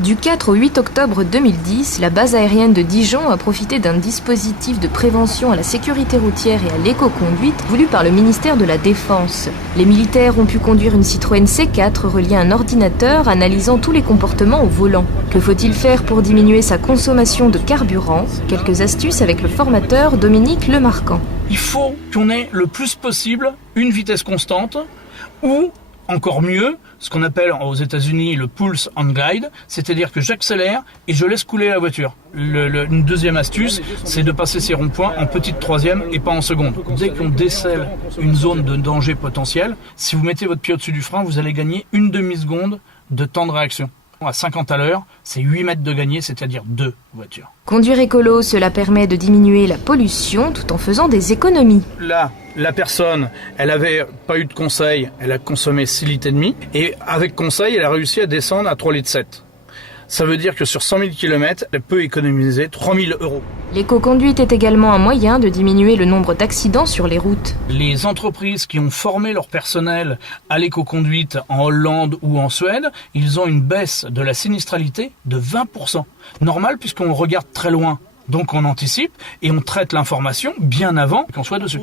Du 4 au 8 octobre 2010, la base aérienne de Dijon a profité d'un dispositif de prévention à la sécurité routière et à l'éco-conduite voulu par le ministère de la Défense. Les militaires ont pu conduire une Citroën C4 reliée à un ordinateur analysant tous les comportements au volant. Que faut-il faire pour diminuer sa consommation de carburant? Quelques astuces avec le formateur Dominique Lemarquand. Il faut qu'on ait le plus possible une vitesse constante ou encore mieux, ce qu'on appelle aux États-Unis le pulse on glide, c'est-à-dire que j'accélère et je laisse couler la voiture. Une deuxième astuce, c'est de passer ces ronds-points en petite troisième et pas en seconde. Dès qu'on décèle une zone de danger potentiel, si vous mettez votre pied au-dessus du frein, vous allez gagner une demi-seconde de temps de réaction. À 50 à l'heure, c'est 8 mètres de gagné, c'est-à-dire 2 voitures. Conduire écolo, cela permet de diminuer la pollution tout en faisant des économies. Là, la personne, elle avait pas eu de conseil, elle a consommé 6 litres et demi, et avec conseil, elle a réussi à descendre à 3 litres 7. Ça veut dire que sur 100 000 km, elle peut économiser 3 000 €. L'éco-conduite est également un moyen de diminuer le nombre d'accidents sur les routes. Les entreprises qui ont formé leur personnel à l'éco-conduite en Hollande ou en Suède, ils ont une baisse de la sinistralité de 20%. Normal puisqu'on regarde très loin. Donc on anticipe et on traite l'information bien avant qu'on soit dessus.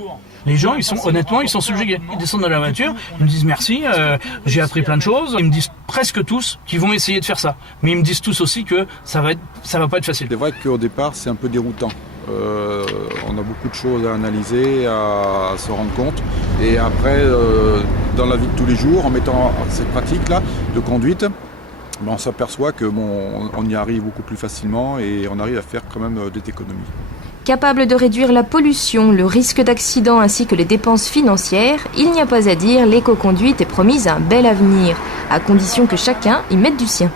Les gens, honnêtement, ils sont subjugués. Ils descendent de la voiture, ils me disent merci, j'ai appris plein de choses. Ils me disent presque tous qu'ils vont essayer de faire ça. Mais ils me disent tous aussi que ça va pas être facile. C'est vrai qu'au départ, c'est un peu déroutant. On a beaucoup de choses à analyser, à se rendre compte. Et après, dans la vie de tous les jours, en mettant cette pratique-là de conduite, on s'aperçoit qu'on y arrive beaucoup plus facilement et on arrive à faire quand même des économies. Capable de réduire la pollution, le risque d'accident ainsi que les dépenses financières, il n'y a pas à dire, l'éco-conduite est promise à un bel avenir, à condition que chacun y mette du sien.